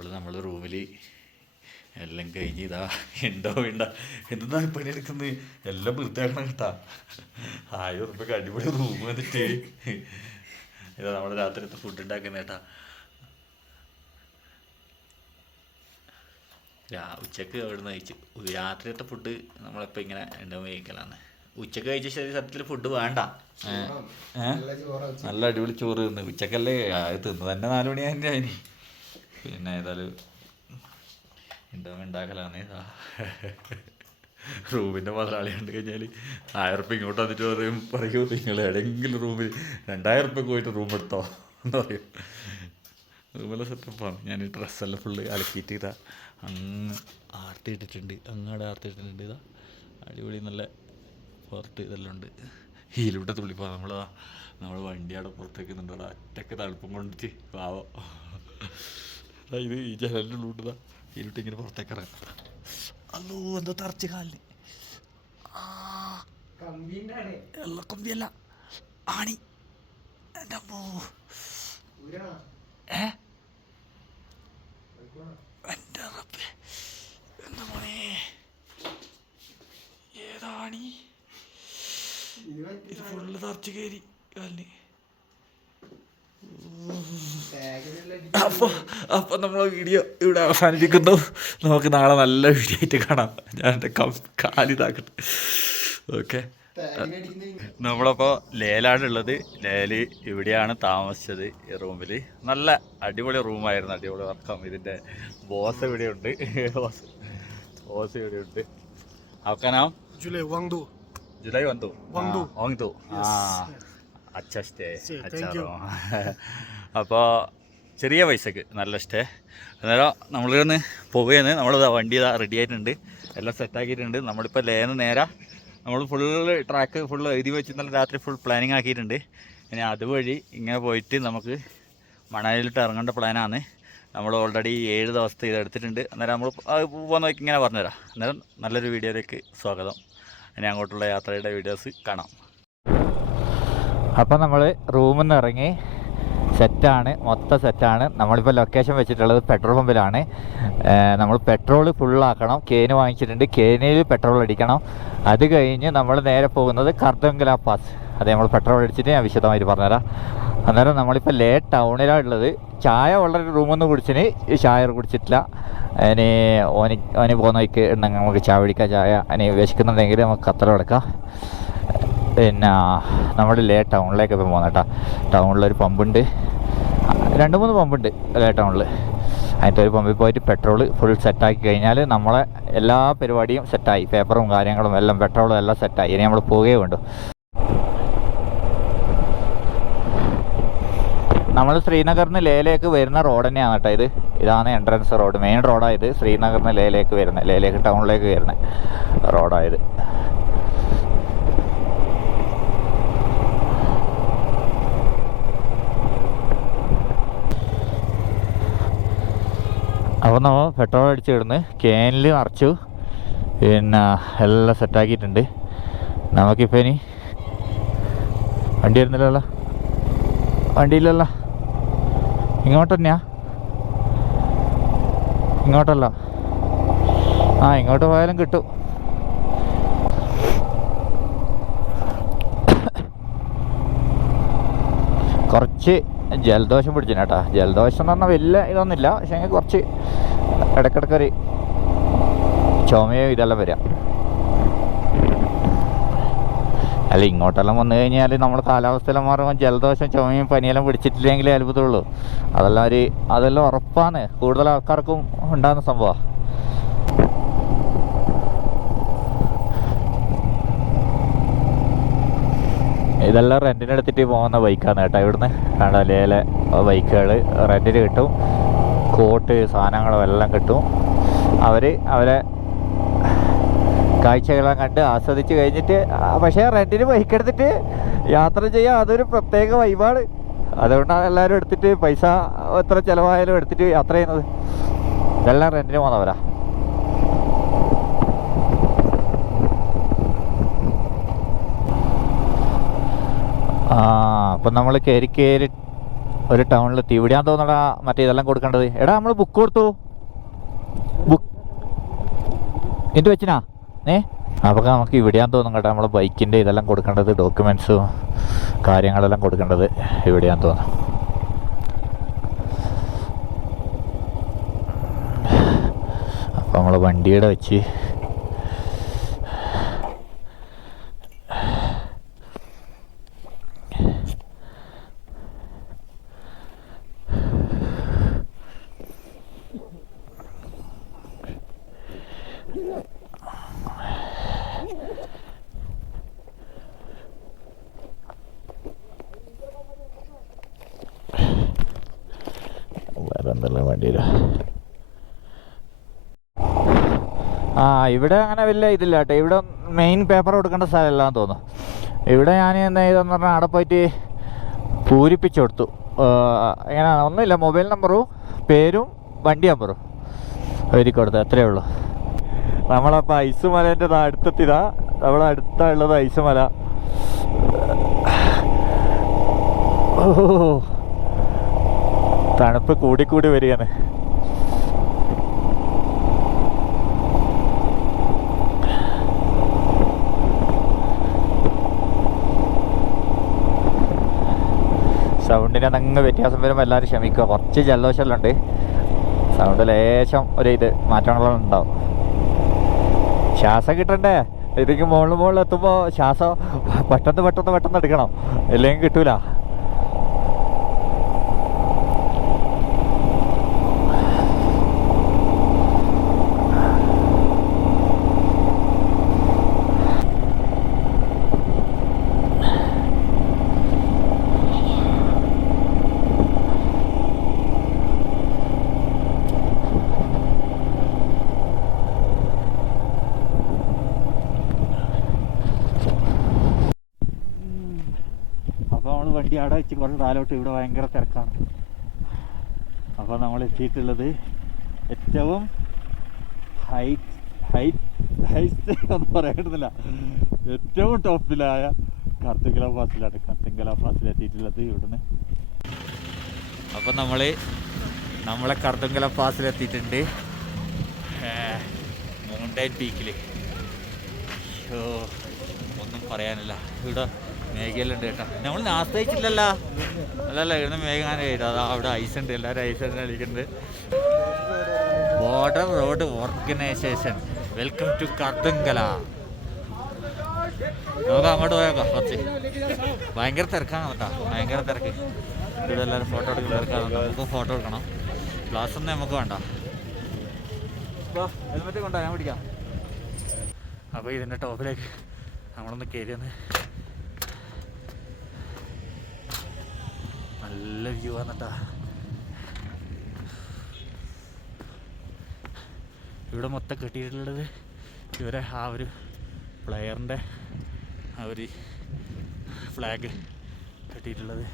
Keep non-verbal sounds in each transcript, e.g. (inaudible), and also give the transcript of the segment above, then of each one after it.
അപ്പോൾ നമ്മൾ റൂമിൽ എല്ലാം കഴിഞ്ഞ് ഇതാ ഉണ്ടോ വേണ്ട എന്താ പണിയെടുക്കുന്നത് എല്ലാം വൃത്തിയാക്കണം കേട്ടാ. ആയിരം ഉറുപ്പൊക്കെ അടിപൊളി റൂം വന്നിട്ട്. ഇതാ നമ്മൾ രാത്രിത്തെ ഫുഡ് ഉണ്ടാക്കുന്ന കേട്ടാ. രാ- ഉച്ചയ്ക്ക് അവിടെ നിന്ന് കഴിച്ചു രാത്രിയത്തെ ഫുഡ് നമ്മളിപ്പോൾ ഇങ്ങനെ ഉണ്ടാവും കഴിക്കലാണ്. ഉച്ചയ്ക്ക് കഴിച്ച ശരി സത്യത്തിൽ ഫുഡ് വേണ്ട? നല്ല അടിപൊളി ചോറ് തിന്ന്. ഉച്ചക്കല്ലേ തിന്ന് തന്നെ നാലുമണിയായി മണി അതിന് പിന്നെ ഏതായാലും ഉണ്ടാവും ഉണ്ടാക്കലാണ്. റൂമിന്റെ മുതലാളി കണ്ടു കഴിഞ്ഞാൽ ആയിരം ഉറുപ്പ്യ ഇങ്ങോട്ട് വന്നിട്ട് പറയും പറയൂ നിങ്ങൾ എവിടെയെങ്കിലും റൂമിൽ രണ്ടായിരം ഉറുപ്പ്യ പോയിട്ട് റൂം എടുത്തോ എന്ന് പറയും. റൂമിലെ സെറ്റപ്പാണ് ഞാൻ ഡ്രസ്സെല്ലാം ഫുള്ള് അലക്കിയിട്ട് ഇതാ അങ്ങ് ആർത്തിയിട്ടിട്ടുണ്ട് അങ്ങാടെ ആർത്തിയിട്ടിട്ടുണ്ട് ഇതാ അടിപൊളി നല്ല പുറത്ത് ഇതെല്ലാം ഉണ്ട്. ഹീലൂടെ തുള്ളിപ്പോ നമ്മളതാ നമ്മൾ വണ്ടി അവിടെ പുറത്തേക്ക് നിന്നുണ്ട് ഒറ്റയ്ക്ക് തണുപ്പം കൊണ്ടിട്ട് പാവം. ഇത് ഈ ജനലിന്റെ ഉള്ളിട്ടാ ഇതിലോട്ട് ഇങ്ങനെ പുറത്തേക്ക് ഇറങ്ങാം. അല്ലോ എന്തോ തറച്ച് കാലിന്. എല്ലാം കമ്പിയല്ല. ആണി. എന്റെ അമ്മോ? ഏ? എന്റെ റബ്ബേ. എന്താ മോനെ? ഏതാണി? ഇത് ഫുള്ള് തറച്ച് കയറി കാലിന്. അപ്പോൾ അപ്പൊ അപ്പൊ നമ്മളെ വീഡിയോ ഇവിടെ അവസാനിപ്പിക്കുന്നു. നമുക്ക് നാളെ നല്ല വീഡിയോ ആയിട്ട് കാണാം. ഞാൻ എന്റെ കാലിതാക്കട്ടെ ഓക്കെ നമ്മളപ്പോൾ ലേലാണ് ഉള്ളത് ലേൽ ഇവിടെയാണ് താമസിച്ചത് ഈ റൂമിൽ നല്ല അടിപൊളി റൂമായിരുന്നു. അടിപൊളി വർക്കം. ഇതിന്റെ ബോസ് ഇവിടെയുണ്ട്. ബോസ് ബോസ് ഇവിടെയുണ്ട്. അവക്കാനാം ജൂലൈ വന്തു ജൂലൈ വന്തു വന്തു വന്തു ആ. അച്ഛ സ്റ്റേ അപ്പോൾ ചെറിയ പൈസക്ക് നല്ല സ്റ്റേ അന്നേരം നമ്മളിന്ന് പോവുകയാണ്. നമ്മൾ വണ്ടി ഇതാ റെഡി ആയിട്ടുണ്ട്. എല്ലാം സെറ്റാക്കിയിട്ടുണ്ട് നമ്മളിപ്പോൾ ലേന്ന് നേരെ. നമ്മൾ ഫുള്ള് ട്രാക്ക് ഫുള്ള് എഴുതി വെച്ച് ഇന്നലെ രാത്രി ഫുൾ പ്ലാനിങ് ആക്കിയിട്ടുണ്ട്. ഇനി അതുവഴി ഇങ്ങനെ പോയിട്ട് നമുക്ക് മണാലിയിലിട്ട് ഇറങ്ങേണ്ട പ്ലാനാണ് നമ്മൾ ഓൾറെഡി ഏഴ് ദിവസത്തെ ഇത് എടുത്തിട്ടുണ്ട്. അന്നേരം നമ്മൾ പോകുന്ന നോക്കി ഇങ്ങനെ പറഞ്ഞുതരാം. അന്നേരം നല്ലൊരു വീഡിയോയിലേക്ക് സ്വാഗതം. ഇനി അങ്ങോട്ടുള്ള യാത്രയുടെ വീഡിയോസ് കാണാം. അപ്പോൾ നമ്മൾ റൂമിൽ നിന്ന് ഇറങ്ങി സെറ്റാണ് മൊത്തം സെറ്റാണ്. നമ്മളിപ്പോൾ ലൊക്കേഷൻ വെച്ചിട്ടുള്ളത് പെട്രോൾ പമ്പിലാണ്. നമ്മൾ പെട്രോൾ ഫുള്ളാക്കണം കേന് വാങ്ങിച്ചിട്ടുണ്ട്. കേനിൽ പെട്രോൾ അടിക്കണം. അത് കഴിഞ്ഞ് നമ്മൾ നേരെ പോകുന്നത് കർദംഗല പാസ് അത് നമ്മൾ പെട്രോൾ അടിച്ചിട്ട് ഞാൻ വിശദമായിട്ട് പറഞ്ഞുതരാം. അന്നേരം നമ്മളിപ്പോൾ ലേ ടൗണിലാണ് ഉള്ളത്. ചായ വളരെ റൂമൊന്നും കുടിച്ചിന് ചായ കുടിച്ചിട്ടില്ല. ഇനി ഓനി ഓനി പോകുന്ന വഴിക്ക് ഉണ്ടെങ്കിൽ നമുക്ക് ചായ പിടിക്കാം ചായ ഇനി വിശക്കുന്നുണ്ടെങ്കിൽ നമുക്ക് കത്തറ എടുക്കാം പിന്നെ നമ്മൾ ലേ ടൗണിലേക്ക് ഇപ്പം പോകുന്നത് കേട്ടോ ടൗണിലൊരു പമ്പുണ്ട്. രണ്ട് മൂന്ന് പമ്പുണ്ട് ലേ ടൗണിൽ അതിന്റെ ഒരു പമ്പിൽ പോയിട്ട് പെട്രോൾ ഫുൾ സെറ്റാക്കി കഴിഞ്ഞാൽ നമ്മളെ എല്ലാ പരിപാടിയും സെറ്റായി പേപ്പറും കാര്യങ്ങളും എല്ലാം പെട്രോളും എല്ലാം സെറ്റായി ഇനി നമ്മൾ പോവുകയേ വേണ്ടു. നമ്മൾ ശ്രീനഗറിന് ലേയിലേക്ക് വരുന്ന റോഡ് തന്നെയാണ് കേട്ടോ ഇത്. ഇതാണ് എൻട്രൻസ് റോഡ് മെയിൻ റോഡായത് ശ്രീനഗറിന് ലേയിലേക്ക് വരുന്നത് ലേയിലേക്ക് ടൗണിലേക്ക് വരുന്ന റോഡായത് അപ്പോൾ നമ്മൾ പെട്രോൾ അടിച്ച് കിടന്ന് ക്യാനിൽ നിറച്ചു പിന്നെ എല്ലാം സെറ്റാക്കിയിട്ടുണ്ട് നമുക്കിപ്പോൾ ഇനി വണ്ടി വരുന്നില്ലല്ലോ. വണ്ടിയില്ലല്ലോ. ഇങ്ങോട്ട് തന്നെയാ ഇങ്ങോട്ടല്ല. ആ ഇങ്ങോട്ട് പോയാലും കിട്ടും. കുറച്ച് ജലദോഷം പിടിച്ചു കേട്ടാ. ജലദോഷം എന്ന് പറഞ്ഞാൽ വലിയ ഇതൊന്നുമില്ല. പക്ഷേ കുറച്ച് ഇടയ്ക്കിടയ്ക്കൊരു ചുമയോ ഇതെല്ലാം വരാം. അല്ല ഇങ്ങോട്ടെല്ലാം വന്നു കഴിഞ്ഞാൽ നമ്മൾ കാലാവസ്ഥയെല്ലാം മാറുമ്പോൾ ജലദോഷം ചുമയും പനിയെല്ലാം പിടിച്ചിട്ടില്ലെങ്കിലേ അത്ഭുതമുള്ളൂ. അതെല്ലാം ഒരു അതെല്ലാം ഉറപ്പാണ്. കൂടുതൽ ആൾക്കാർക്കും ഉണ്ടാകുന്ന സംഭവമാണ് ഇതെല്ലാം റെന്റിനെടുത്തിട്ട് പോകുന്ന ബൈക്കാണ് കേട്ടോ ഇവിടുന്ന്. കടലയിലെ ബൈക്കുകൾ റെന്റിന് കിട്ടും. കോട്ട് സാധനങ്ങളും എല്ലാം കിട്ടും. അവർ അവരെ കാഴ്ചകളെല്ലാം കണ്ട് ആസ്വദിച്ച് കഴിഞ്ഞിട്ട് പക്ഷേ റെന്റിന് ബൈക്ക് എടുത്തിട്ട് യാത്ര ചെയ്യാൻ അതൊരു പ്രത്യേക വൈബാണ് അതുകൊണ്ടാണ് എല്ലാവരും എടുത്തിട്ട് പൈസ എത്ര ചിലവായാലും എടുത്തിട്ട് യാത്ര ചെയ്യുന്നത്. ഇതെല്ലാം റെന്റിന് പോകുന്നവരാ. ആ അപ്പം നമ്മൾ കയറി കയറി ഒരു ടൗണിലെത്തി. ഇവിടെയാന്ന് തോന്നടാ മറ്റേ ഇതെല്ലാം കൊടുക്കേണ്ടത്. എടാ നമ്മൾ ബുക്ക് കൊടുത്തു. ബുക്ക് എന്തു വെച്ചിനാ? ഏ? അപ്പൊ നമുക്ക് ഇവിടെയാന്ന് തോന്നും കേട്ടോ നമ്മൾ ബൈക്കിന്റെ ഇതെല്ലാം കൊടുക്കേണ്ടത് ഡോക്യുമെൻസും കാര്യങ്ങളെല്ലാം കൊടുക്കേണ്ടത് ഇവിടെയാന്ന് തോന്നും അപ്പോൾ നമ്മൾ വണ്ടിയുടെ വെച്ച് വേറെ വേണ്ടി വരും? ആ ഇവിടെ അങ്ങനെ വലിയ ഇതില്ല കേട്ടോ. ഇവിടെ മെയിൻ പേപ്പർ കൊടുക്കേണ്ട സ്ഥലമല്ലാന്ന് തോന്നുന്നു. ഇവിടെ ഞാൻ എന്താ ചെയ്തെന്ന് പറഞ്ഞാൽ അവിടെ പോയിട്ട് പൂരിപ്പിച്ചു കൊടുത്തു. എങ്ങനെയാണ് ഒന്നുമില്ല. മൊബൈൽ നമ്പറും പേരും വണ്ടി നമ്പറും അവർക്ക് കൊടുത്തു. അത്രയേ ഉള്ളൂ. നമ്മളപ്പോൾ ഐസുമലേന്റെ അടുത്തെത്തിയതാ. നമ്മളെ അടുത്തുള്ളത് ഐസുമല. ഓ തണുപ്പ് കൂടിക്കൂടി വരികയാണ്. സൗണ്ടിന് അതങ്ങ് വ്യത്യാസം വരുമ്പോൾ എല്ലാവരും ക്ഷമിക്കുക. കുറച്ച് ജലദോഷമെല്ലാം സൗണ്ട് ലേശം ഒരു ഇത് മാറ്റങ്ങളെല്ലാം ഉണ്ടാവും ശ്വാസം കിട്ടണ്ടേ? ഇതിക്ക് മുകളിൽ മുകളിൽ എത്തുമ്പോൾ ശ്വാസം പെട്ടെന്ന് പെട്ടെന്ന് പെട്ടെന്ന് എടുക്കണം. ഇല്ലെങ്കിൽ കിട്ടൂല അപ്പോൾ നമ്മൾ വണ്ടി അവിടെ വെച്ച് കുറച്ച് താലോട്ട് ഇവിടെ ഭയങ്കര തിരക്കാണ്. അപ്പോൾ നമ്മൾ എത്തിയിട്ടുള്ളത് ഏറ്റവും ഹൈറ്റ് ഹൈറ്റ് ഹൈറ്റ് ഒന്നും പറയേണ്ടതില്ല. ഏറ്റവും ടോപ്പിലായ കർത്തിങ്കല ഫാസിലാണ് കർത്തിങ്കല ഫാസിൽ എത്തിയിട്ടുള്ളത് ഇവിടുന്ന്. അപ്പം നമ്മൾ നമ്മളെ കർത്തുങ്കല പാസിൽ എത്തിയിട്ടുണ്ട്. മൗണ്ടൈൻ പീക്കിൽ ഒന്നും പറയാനില്ല. ഇവിടെ മേഘയിലുണ്ട് കേട്ടോ. നമ്മൾ ആശ്രയിച്ചില്ലല്ലോ അല്ലല്ല ഇവിടുന്ന് മേഘാനെ കേട്ടോ അതാ അവിടെ ഐസ് ഉണ്ട്. എല്ലാവരും ഐസ് തന്നെ കളിക്കുന്നുണ്ട് border road organisation welcome to Khardung La നമുക്ക് അങ്ങോട്ട് പോയേക്കാം കുറച്ച്. ഭയങ്കര തിരക്കാണ് കേട്ടോ. ഭയങ്കര തിരക്ക്. ഇവിടെ എല്ലാവരും ഫോട്ടോ എടുക്കുന്ന തിരക്കാണ് നമുക്ക് ഫോട്ടോ എടുക്കണം. ഗ്ലാസ് ഒന്നും നമുക്ക് വേണ്ട. ഹെൽമെറ്റ് കൊണ്ടാ ഞാൻ പിടിക്കാം. അപ്പോൾ ഇതിന്റെ ടോപ്പിലേക്ക് നമ്മളൊന്ന് കയറിയെന്ന് നല്ല വ്യൂ വന്നിട്ടാ ഇവിടെ മൊത്തം കെട്ടിയിട്ടുള്ളത് ഇവരെ ആ ഒരു പ്ലെയറിന്റെ ആ ഒരു ഫ്ലാഗ് കെട്ടിയിട്ടുള്ളത്.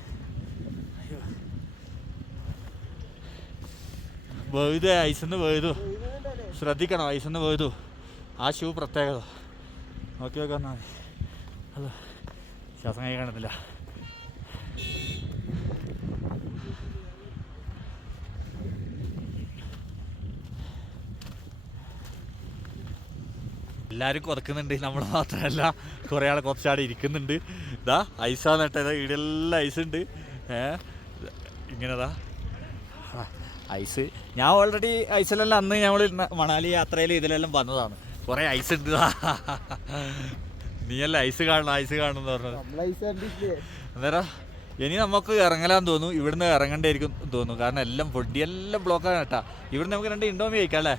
അയ്യോ. ഐസെന്ന് ഐസന്ന് ശ്രദ്ധിക്കണം ഐസെന്ന് വേതു ആ ഷൂ പ്രത്യേകത. നോക്കി നോക്കാൻ മതി. ഹലോ. ശ്വാസം കൈ എല്ലാവരും കുറക്കുന്നുണ്ട് നമ്മൾ മാത്രമല്ല കുറേ ആൾ കുറച്ചാടെ ഇരിക്കുന്നുണ്ട്. ഇതാ ഐസാന്ന് കേട്ടോ ഇതാ ഇവിടെയെല്ലാം ഐസ് ഉണ്ട്. ഇങ്ങനെതാ ഐസ്. ഞാൻ ഓൾറെഡി ഐസിലെല്ലാം അന്ന് ഞങ്ങൾ മണാലി യാത്രയിൽ ഇതിലെല്ലാം വന്നതാണ്. കുറേ ഐസ് ഉണ്ട്. നീയല്ല ഐസ് കാണണം ഐസ് കാണണം എന്ന് പറഞ്ഞത് അന്നേരം ഇനി നമുക്ക് ഇറങ്ങലാന്ന് തോന്നുന്നു. ഇവിടുന്ന് ഇറങ്ങണ്ടായിരിക്കും തോന്നുന്നു. കാരണം എല്ലാം പൊടി എല്ലാം ബ്ലോക്കാണ് കേട്ടാ. ഇവിടുന്ന് നമുക്ക് രണ്ട് ഇൻഡോമി കഴിക്കാം അല്ലേ?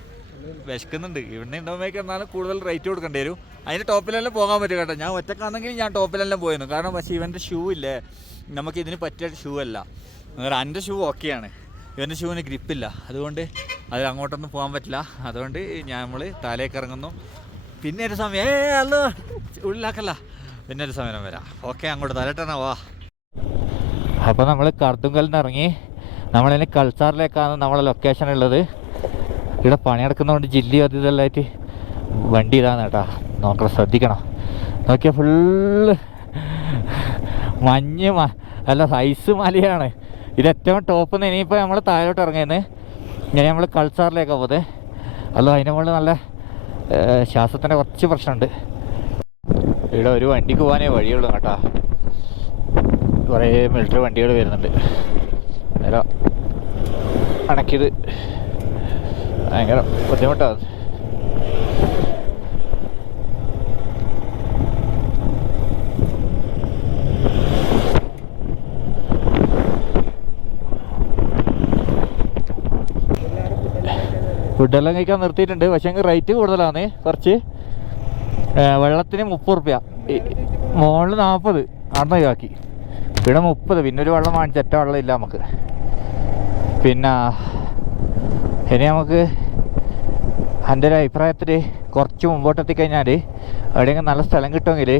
വിശക്കുന്നുണ്ട്. ഇവിടെ ഉണ്ടാകുമ്പോഴേക്ക് എന്നാലും കൂടുതൽ റേറ്റ് കൊടുക്കേണ്ടി വരും. അതിന്റെ ടോപ്പിലെല്ലാം പോകാൻ പറ്റും കേട്ടോ. ഞാൻ ഒറ്റക്കാണെങ്കിൽ ഞാൻ ടോപ്പിലെല്ലാം പോയിരുന്നു കാരണം പക്ഷേ ഇവന്റെ ഷൂ ഇല്ലേ? നമുക്ക് ഇതിന് പറ്റിയ ഷൂ അല്ല. എന്റെ ഷൂ ഓക്കെയാണ് ഇവന്റെ ഷൂവിന് ഗ്രിപ്പില്ല അതുകൊണ്ട് അത് അങ്ങോട്ടൊന്നും പോകാൻ പറ്റില്ല. അതുകൊണ്ട് ഞാൻ നമ്മൾ താലേക്ക് ഇറങ്ങുന്നു. പിന്നെ ഒരു സമയം. ഏ അല്ലോ. ഉള്ളിലാക്കല്ല. പിന്നെ ഒരു സമയം വരാം. ഓക്കെ അങ്ങോട്ട് തലട്ടണ വാ. അപ്പോൾ നമ്മൾ കർത്തുങ്കലിൽ നിന്ന് ഇറങ്ങി. നമ്മളിനി കൾച്ചാറിലേക്കാണ് നമ്മളെ ലൊക്കേഷൻ ഉള്ളത്. ഇവിടെ പണി നടക്കുന്നതുകൊണ്ട് ജില്ലി അത് വണ്ടി ഇതാണ് കേട്ടാ. നോക്കണം ശ്രദ്ധിക്കണം. നോക്കിയാൽ ഫുള്ള് മഞ്ഞ് അല്ല ഐസ് മലയാണ്. ഇത് ഏറ്റവും ടോപ്പ് നിന്ന് ഇനിയിപ്പോൾ നമ്മൾ താഴോട്ട് ഇറങ്ങിയെന്ന് ഇനി നമ്മൾ കൾസാറിലേക്കാണ് പോകുന്നത് അല്ല അതിന്റെ മുകളിൽ നല്ല ശ്വാസത്തിന്റെ കുറച്ച് പ്രശ്നമുണ്ട്. ഇവിടെ ഒരു വണ്ടിക്ക് പോകാനേ വഴിയുള്ളൂ കേട്ടോ. കുറേ മിലിറ്ററി വണ്ടികൾ വരുന്നുണ്ട്. നേരം അണക്കിയത് ഭയങ്കര ബുദ്ധിമുട്ടാണ് ഫുഡെല്ലാം കഴിക്കാൻ നിർത്തിയിട്ടുണ്ട്. പക്ഷേ റേറ്റ് കൂടുതലാണ് കുറച്ച്. വെള്ളത്തിന് മുപ്പത് റുപ്യ. മുകളിൽ നാൽപ്പത് അവിടെ ഒഴിവാക്കി. ഇവിടെ മുപ്പത്. പിന്നെ ഒരു വെള്ളം വാങ്ങിച്ച ഒറ്റ വെള്ളം ഇല്ല നമുക്ക്. പിന്നെ ഇനി നമുക്ക് എന്റെ ഒരു അഭിപ്രായത്തിൽ കുറച്ച് മുമ്പോട്ട് എത്തിക്കഴിഞ്ഞാൽ എവിടെയെങ്കിലും നല്ല സ്ഥലം കിട്ടുമെങ്കിൽ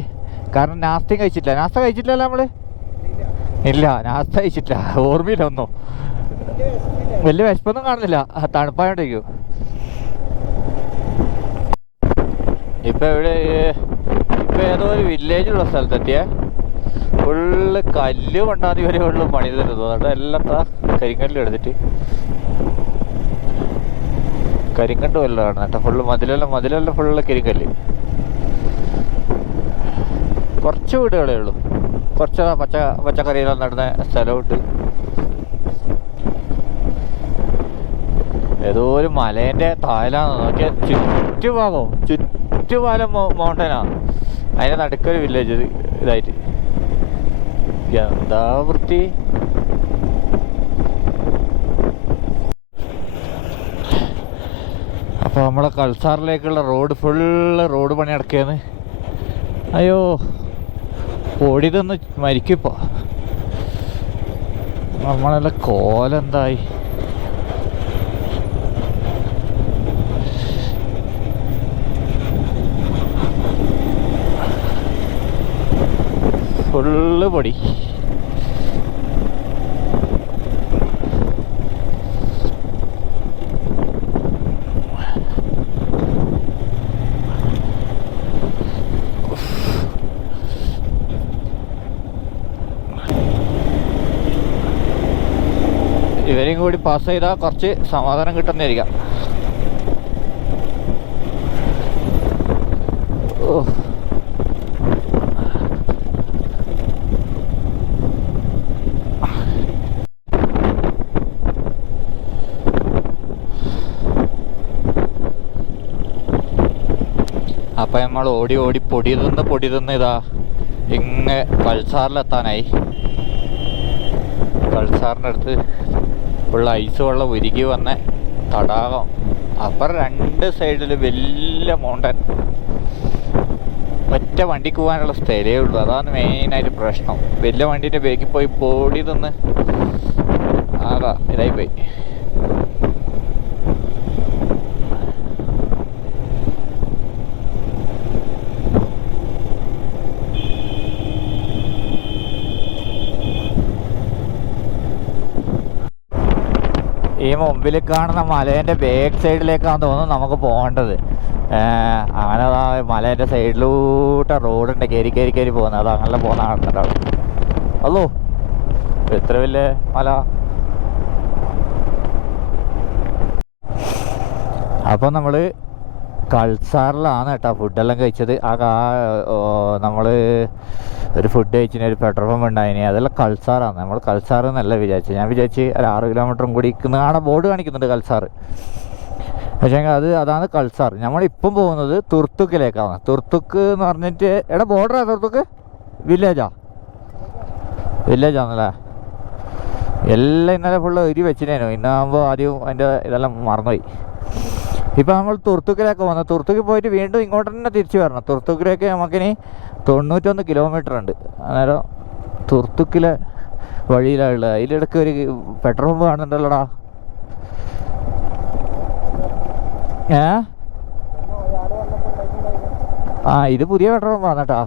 കാരണം നാസ്തയും കഴിച്ചിട്ടില്ല. നാസ്ത കഴിച്ചിട്ടില്ലല്ലോ നമ്മൾ ഇല്ല നാസ്ത കഴിച്ചിട്ടില്ല. ഓർമ്മയില്ല ഒന്നും. വലിയ വിശപ്പൊന്നും കാണുന്നില്ല. തണുപ്പായോണ്ടിരിക്കും. ഇപ്പം ഇവിടെ ഇപ്പം ഏതോ ഒരു വില്ലേജുള്ള സ്ഥലത്തെത്തിയേ. ഫുള്ള് കല്ല് കൊണ്ടാതി വരെ ഉള്ളു പണി തരുന്നത്. അതുകൊണ്ട് എല്ലാം കരിങ്കല്ലും എടുത്തിട്ട്. കരിങ്കണ്ട് വല്ലതാണ് കേട്ടോ ഫുള്ള് മതിലെല്ലാം മതിലെല്ലാം ഫുള്ള് കരിങ്കല്ല്. കുറച്ച് വീടുകളേ ഉള്ളൂ. കുറച്ച് പച്ച പച്ച പച്ചക്കറിയെല്ലാം നടുന്ന സ്ഥലമുണ്ട്. ഏതോ ഒരു മലേന്റെ താഴെലാന്ന് നോക്കിയാൽ ചുറ്റുപാകോ ചുറ്റുപാലം മൗണ്ടനാ. അതിന്റെ നടുക്കൊരു വില്ലേജ് ഇതായിട്ട്. എന്താ വൃത്തി? അപ്പോൾ നമ്മളെ കൾസാറിലേക്കുള്ള റോഡ് ഫുള്ള് റോഡ് പണി നടക്കുകയാണ് അയ്യോ ഓടിയതൊന്ന് മരിക്കിപ്പോ. നമ്മളെല്ലാം കോലെന്തായി? ഫുള്ള് പൊടി. കൂടി പാസ് ചെയ്താൽ കുറച്ച് സമാധാനം കിട്ടുന്നതായിരിക്കാം. അപ്പൊ നമ്മൾ ഓടി ഓടി പൊടി തിന്ന് പൊടി തിന്ന് ഇതാ ഇങ്ങ് പൾസാറിലെത്താനായി. പൾസാറിന്റെ അടുത്ത് ഉള്ള ഐസ് വെള്ളം ഉരുകി വന്ന തടാകം. അപ്പം രണ്ട് സൈഡിൽ വലിയ മൗണ്ടൻ ഒറ്റ വണ്ടിക്ക് പോകാനുള്ള സ്ഥലമേ ഉള്ളൂ. അതാണ് മെയിനായിട്ട് പ്രശ്നം. വലിയ വണ്ടീന്റെ ബേക്കിൽ പോയി പൊടി തിന്ന്. ആകാ ഇതായി പോയി. മുമ്പിൽ കാണുന്ന മലേന്റെ ബാക്ക് സൈഡിലേക്കാണ് തോന്നുന്നു നമുക്ക് പോകേണ്ടത്. അങ്ങനെ അതാ മലേന്റെ സൈഡിലൂട്ട റോഡുണ്ട് കയറി കയറി കയറി പോകുന്നത്. അത് അങ്ങനെ പോകുന്ന കാണുന്നുണ്ടാവും അല്ലോ എത്ര വലിയ മല. അപ്പോൾ നമ്മൾ കൾസാറിലാണ് കേട്ടോ ഫുഡെല്ലാം കഴിച്ചത്. ആ നമ്മൾ ഒരു ഫുഡ് കഴിച്ചിന് ഒരു പെട്രോൾ പമ്പ് ഉണ്ടായിന് അതെല്ലാം കൾസാറാണ് നമ്മൾ കൾസാർ എന്നല്ല വിചാരിച്ചത് ഞാൻ വിചാരിച്ച് ഒരു ആറ് കിലോമീറ്ററും കൂടി കാണാൻ ബോർഡ് കാണിക്കുന്നുണ്ട് കൾസാർ. പക്ഷേ അത് അതാണ് കൾസാർ. നമ്മളിപ്പം പോകുന്നത് തുർത്തുക്കിലേക്കാണ്. തുർത്തുക്ക് എന്ന് പറഞ്ഞിട്ട് എടാ ബോർഡറാ തുർത്തുക്ക്? വില്ലേജാ വില്ലേജാണല്ലേ എല്ലാം ഇന്നലെ ഫുള്ള് എരി വെച്ചിനേനു. ഇന്നാകുമ്പോൾ ആദ്യം അതിന്റെ ഇതെല്ലാം മറന്നുപോയി. ഇപ്പം നമ്മൾ തുർത്തുക്കിലേക്ക് പോകുന്നത് തുർത്തുക്കിൽ പോയിട്ട് വീണ്ടും ഇങ്ങോട്ട് തന്നെ തിരിച്ചു വരണം. തുർത്തുക്കിലേക്ക് നമുക്കിനി തൊണ്ണൂറ്റൊന്ന് കിലോമീറ്റർ ഉണ്ട് അന്നേരം തുർത്തുക്കിലെ വഴിയിലാണ് ഉള്ളത് അതിലിടയ്ക്ക് ഒരു പെട്രോൾ പമ്പ് കാണുന്നുണ്ടല്ലോടാ. ഏ? ആ ഇത് പുതിയ പെട്രോൾ പമ്പ് കേട്ടാ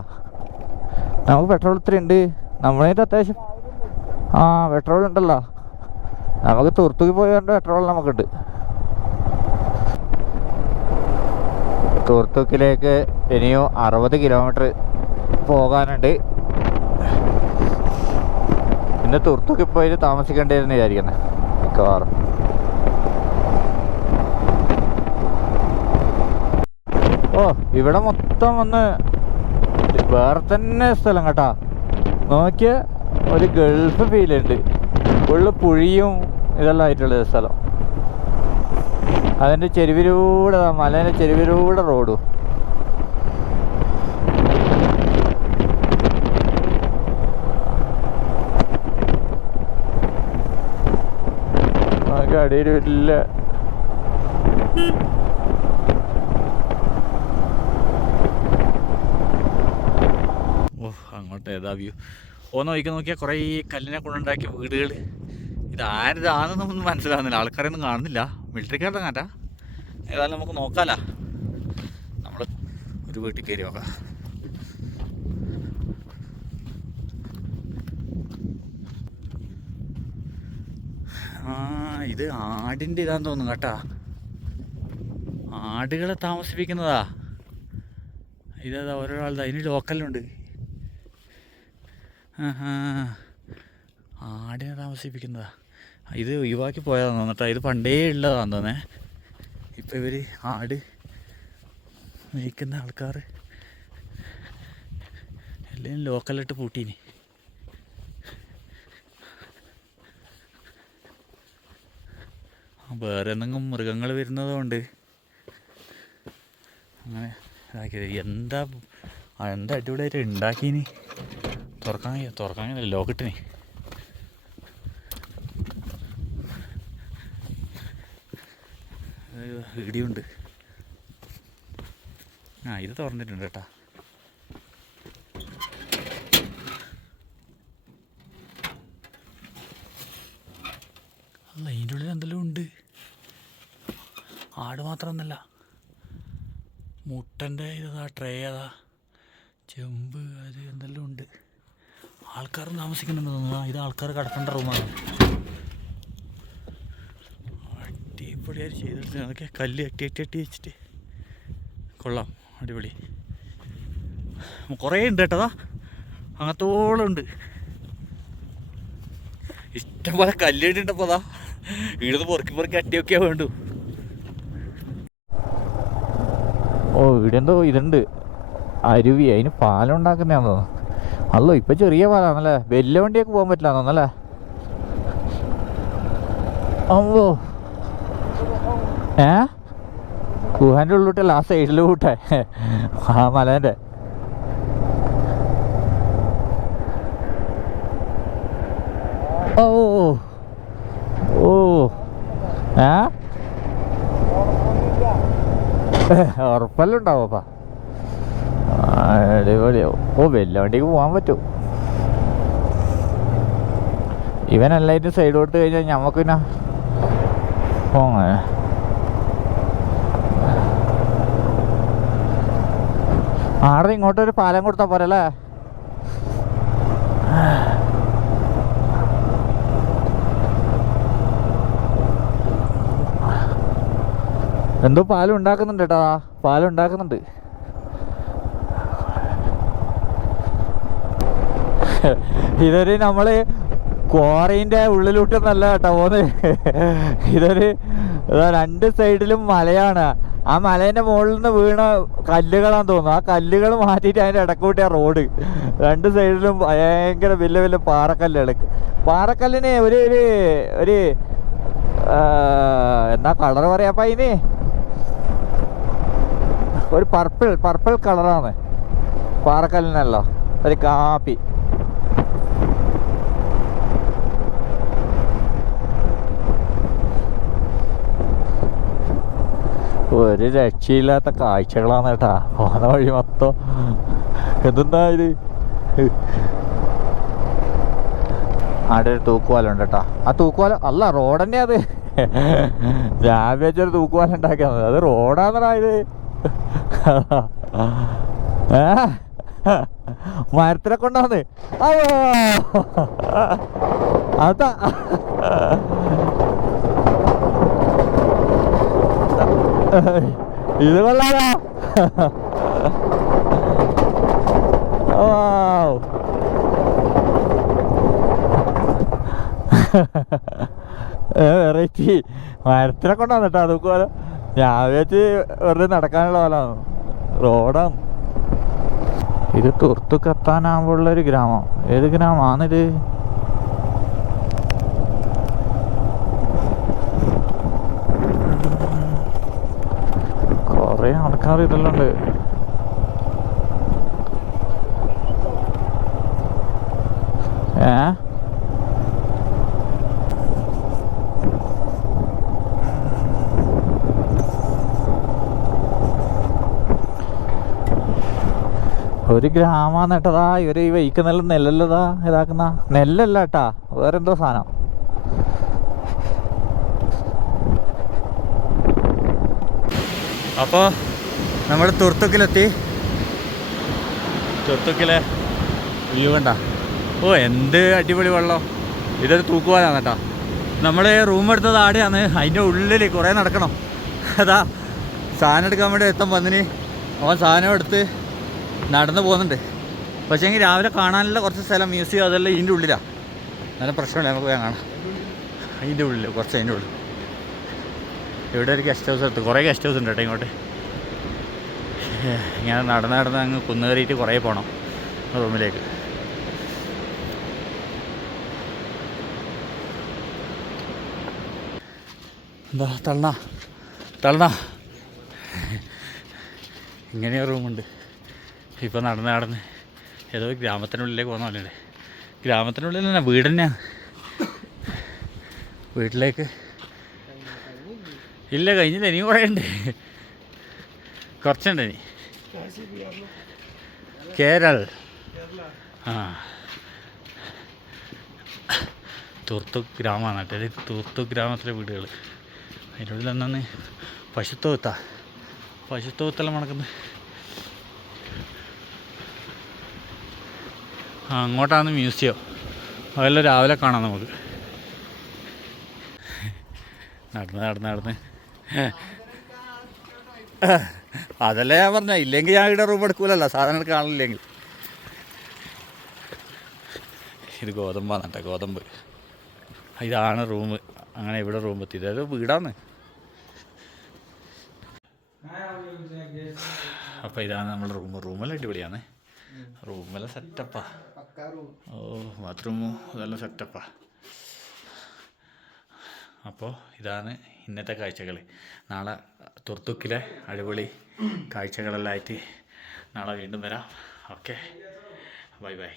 നമുക്ക് പെട്രോൾ ഇത്ര ഉണ്ട് നമ്മളതിന്റെ അത്യാവശ്യം ആ പെട്രോൾ ഉണ്ടല്ലോ. നമുക്ക് തുർത്തുക്കി പോയി വരേണ്ട പെട്രോൾ നമുക്കുണ്ട്. തുർത്തുക്കിലേക്ക് ഇനിയും അറുപത് കിലോമീറ്റർ പോകാനുണ്ട്. പിന്നെ തുർത്തുക്ക് അതിൽ താമസിക്കേണ്ടിയിരുന്നു വിചാരിക്കുന്നത് മിക്കവാറും. ഓ ഇവിടെ മൊത്തം ഒന്ന് വേറെ തന്നെ സ്ഥലം കേട്ടാ. നോക്കിയ ഒരു ഗൾഫ് ഫീൽ ഉണ്ട്. ഉള്ള പുഴിയും ഇതെല്ലാം ആയിട്ടുള്ള സ്ഥലം. അതിന്റെ ചെരുവിലൂടെ മലേന്റെ ചെരുവിലൂടെ റോഡും അടിയിൽ വലിയ ഓ അങ്ങോട്ട് ഏതാ വ്യൂ ഓ നോക്കി നോക്കിയാൽ കുറേ കല്ലിനെ കൊണ്ടുണ്ടാക്കിയ വീടുകൾ ഇത് ആരിതാണെന്നൊന്നും മനസ്സിലാകുന്നില്ല ആൾക്കാരൊന്നും കാണുന്നില്ല. മിലിറ്ററിക്കാരുടെ കാറ്റാ ഏതായാലും നമുക്ക് നോക്കാല. നമ്മൾ ഒരു വീട്ടിൽ കയറി നോക്കാം. ആ ഇത് ആടിന്റെ ഇതാന്ന് തോന്നുന്നു കേട്ടാ. ആടുകളെ താമസിപ്പിക്കുന്നതാ. ഇതാ ഓരോരാളുടെ അതിന് ലോക്കലുണ്ട്. ആടിനെ താമസിപ്പിക്കുന്നതാ. ഇത് ഒഴിവാക്കി പോയതാന്ന് തോന്നട്ടാ ഇത് പണ്ടേ ഉള്ളതാന്ന് തോന്നേ. ഇപ്പം ഇവർ ആട് മേയ്ക്കുന്ന ആൾക്കാർ എല്ലാം ലോക്കലിട്ട് പൂട്ടീനി വേറെ എന്തെങ്കിലും മൃഗങ്ങൾ വരുന്നതുകൊണ്ട്. അങ്ങനെ ഇതാക്കിയത്. എന്താ എന്താ അടിപൊളിയായിട്ട് ഉണ്ടാക്കീനി തുറക്കാൻ തുറക്കാൻ കഴിയില്ല ലോക്കിട്ടിനി ഇടിയുണ്ട്. ആ ഇത് തുറന്നിട്ടുണ്ട് കേട്ടാ അല്ല ഇതിന്റെ ഉള്ളിൽ എന്തെല്ലാം ഉണ്ട് ആട് മാത്രമൊന്നല്ല മുട്ടന്റെ ഇതാ ട്രേ അതാ ചെമ്പ് അത് എന്തെല്ലാം ഉണ്ട് ആൾക്കാർ താമസിക്കുന്നുണ്ട് തോന്നുന്നു ആ, ഇത് ആൾക്കാർ കിടക്കേണ്ട റൂമാണ് അടിപൊളിയായി ചെയ്തെടുത്ത് അതൊക്കെ കല്ല് അട്ടി അട്ടി അട്ടി വെച്ചിട്ട്. കൊള്ളാം. അടിപൊളി. കുറേ ഉണ്ട് കേട്ടതാ അങ്ങനത്തോളം ഉണ്ട്. ഇഷ്ടംപോലെ കല്ലിട്ടുണ്ടപ്പോൾ അതാ. ഇവിടുന്ന് പൊറുക്കി പൊറുക്കി അട്ടിയൊക്കെയാ വേണ്ടു. ഓ ഇവിടെ എന്തോ ഇതുണ്ട്. അരുവി. അതിന് പാലുണ്ടാക്കുന്നതാണെന്ന് തോന്നുന്നു. അല്ലോ ഇപ്പൊ ചെറിയ പാലാണല്ലേ? വലിയ വണ്ടിയൊക്കെ പോകാൻ പറ്റില്ല എന്നല്ലേ അമ്മോ ഏ? ഗുഹാന്റെ ഉള്ളിട്ടല്ല ആ സൈഡിൽ കൂട്ടെ ആ മലേന്റെ ഓ ഓ ഏ? ഉറപ്പെല്ലാം ഉണ്ടാവും അപ്പാ. അടിപൊളിയാവും ഓ വെല്ലോണ്ടിക്ക് പോകാൻ പറ്റും. ഇവൻ എല്ലായിട്ടും സൈഡോട്ട് കഴിഞ്ഞാൽ ഞമ്മക്ക് പിന്നെ പോങ്ങ. ആടെ ഇങ്ങോട്ടൊരു പാലം കൊടുത്താൽ പോരല്ലേ? എന്തോ പാലുണ്ടാക്കുന്നുണ്ട് പാലം ഉണ്ടാക്കുന്നുണ്ട്. (laughs) ഇതൊരു നമ്മൾ ക്വാറീന്റെ ഉള്ളിലോട്ടൊന്നല്ല കേട്ടോ പോന്ന്. (laughs) ഇതൊരു രണ്ട് സൈഡിലും മലയാണ്. ആ മലേന്റെ മുകളിൽ നിന്ന് വീണ കല്ലുകളാന്ന് തോന്നുന്നു. ആ കല്ലുകൾ മാറ്റിയിട്ട് അതിന്റെ ഇടക്കൂട്ടിയ റോഡ് രണ്ട് സൈഡിലും ഭയങ്കര വലിയ വലിയ പാറക്കല്ലുകൾ പാറക്കല്ലിന് ഒരു ഒരു ഒരു എന്നാ കളർ പറയാപ്പ ഇനി ഒരു പർപ്പിൾ പർപ്പിൾ കളറാണ് പാറക്കല്ലിനല്ലോ. ഒരു കാപ്പി. ഒരു രക്ഷയില്ലാത്ത കാഴ്ചകളാണ് കേട്ടാ. പോന്ന വഴി മൊത്തം. എന്തെന്താ ഇത്? അവിടെ ഒരു തൂക്കുവാലുണ്ട് കേട്ടാ. ആ തൂക്കുവാല അല്ല റോഡന്നെ അത്. ഞാൻ വെച്ചൊരു തൂക്കുവാല ഉണ്ടാക്കിയത്. അത് റോഡാന്നടാ ഇത്. ഏ? മരത്തിനെ കൊണ്ടാന്ന് അതാ. ഇത് കൊള്ളാലോ. വെറൈറ്റി. മരത്തിനെ കൊണ്ടാണ് കേട്ടോ അതൊക്കെ പോലെ ഞാൻ വിചാരിച്ച് വെറുതെ നടക്കാനുള്ള പോലാണ് റോഡാണ്. ഇത് തുർത്തു ഒരു ഗ്രാമം. ഏത് ഗ്രാമമാണിത്? ആൾക്കാർ ഇതെല്ലാം ഉണ്ട് ഏ? ഒരു ഗ്രാമാന്ന് കേട്ടതാ ഇവർ ഈ വഹിക്കുന്നെല്ലാം നെല്ലല്ലതാ ഇതാക്കുന്ന. നെല്ലല്ല കേട്ടാ വേറെന്തോ സാധനം അപ്പോൾ നമ്മൾ തുർത്തുക്കിലെത്തി. തുർത്തുക്കിലെ വ്യൂ കണ്ട. ഓ എന്ത് അടിപൊളി വെള്ളം. ഇതൊരു തൂക്കുവാനാണ് കേട്ടോ. നമ്മൾ റൂം എടുത്തത് ആടെയാണ്. അതിന്റെ ഉള്ളിൽ കുറേ നടക്കണം. അതാ സാധനം എടുക്കാൻ വേണ്ടി എത്താൻ വന്നിന്. അവൻ സാധനം എടുത്ത് നടന്നു പോകുന്നുണ്ട്. പക്ഷേ എങ്കിൽ രാവിലെ കാണാനുള്ള കുറച്ച് സ്ഥലം മ്യൂസിയം അതെല്ലാം ഇതിന്റെ ഉള്ളിലാണ് നല്ല പ്രശ്നമില്ല നമുക്ക് പോയാൽ കാണാം. അതിന്റെ ഉള്ളിൽ കുറച്ച് അതിന്റെ ഉള്ളിൽ ഇവിടെ ഒരു ഗസ്റ്റ് ഹൗസ് എടുത്ത് കുറേ ഗസ്റ്റ് ഹൗസ് ഉണ്ട് കേട്ടോ ഇങ്ങോട്ട്. ഇങ്ങനെ നടന്ന് നടന്ന് അങ്ങ് കുന്നുകയറിയിട്ട് കുറേ പോകണം റൂമിലേക്ക്. എന്താ തള്ളണ? തള്ളണ? ഇങ്ങനെ റൂമുണ്ട്. ഇപ്പം നടന്ന് നടന്ന് ഏതോ ഗ്രാമത്തിനുള്ളിലേക്ക് പോകുന്ന പോലെയല്ലേ ഗ്രാമത്തിനുള്ളിൽ തന്നെ വീട് തന്നെയാണ്. വീട്ടിലേക്ക്. ഇല്ല കഴിഞ്ഞില്ല. ഇനിയും കുറേ ഉണ്ട് കുറച്ചുണ്ട് ഇനി. കേരൾ. ആ. തൂർത്തു ഗ്രാമമാണ്. കേട്ടോ ഇത് തൂർത്തു ഗ്രാമത്തിലെ വീടുകൾ അതിന്റെ ഉള്ളിൽ എന്നാന്ന് പശുത്തോത്താ. പശുത്തോത്തെല്ലാം മണക്കുന്നത്. ആ അങ്ങോട്ടാണ് മ്യൂസിയം. അതെല്ലാം രാവിലെ കാണാം നമുക്ക്. നടന്ന് നടന്ന് നടന്ന്. അതല്ലേ ഞാൻ പറഞ്ഞ. ഇല്ലെങ്കിൽ ഞാൻ ഇവിടെ റൂം എടുക്കൂലല്ലോ. സാധനം കാണില്ലെങ്കിൽ ഇത് ഗോതമ്പാണ് കേട്ടോ ഗോതമ്പ്. ഇതാണ് റൂം അങ്ങനെ ഇവിടെ റൂം എത്തി. ഇതൊരു വീടാണ്. അപ്പോൾ ഇതാണ് നമ്മുടെ റൂം റൂമെല്ലാം അടിപൊളിയാണ്. റൂമെല്ലാം സെറ്റപ്പാ ഓ ബാത്റൂമും ഇതെല്ലാം സെറ്റപ്പാ അപ്പോൾ ഇതാണ് ഇന്നത്തെ കാഴ്ചകൾ നാളെ തുർത്തുക്കിലെ അടിപൊളി കാഴ്ചകളെല്ലാം ആയിട്ട് നാളെ വീണ്ടും വരാം. ഓക്കെ. Bye bye.